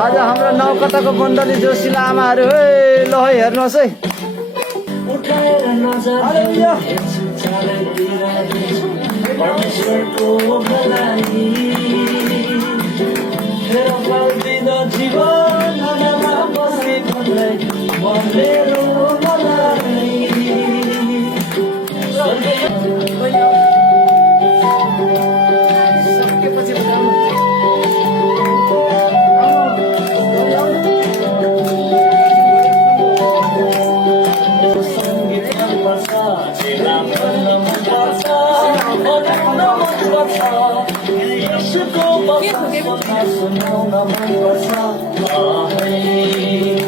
आज हाम्रो नौकटाको मण्डली जोशीला आमाहरू ल है हेर्नुहोस् है Yes, okay.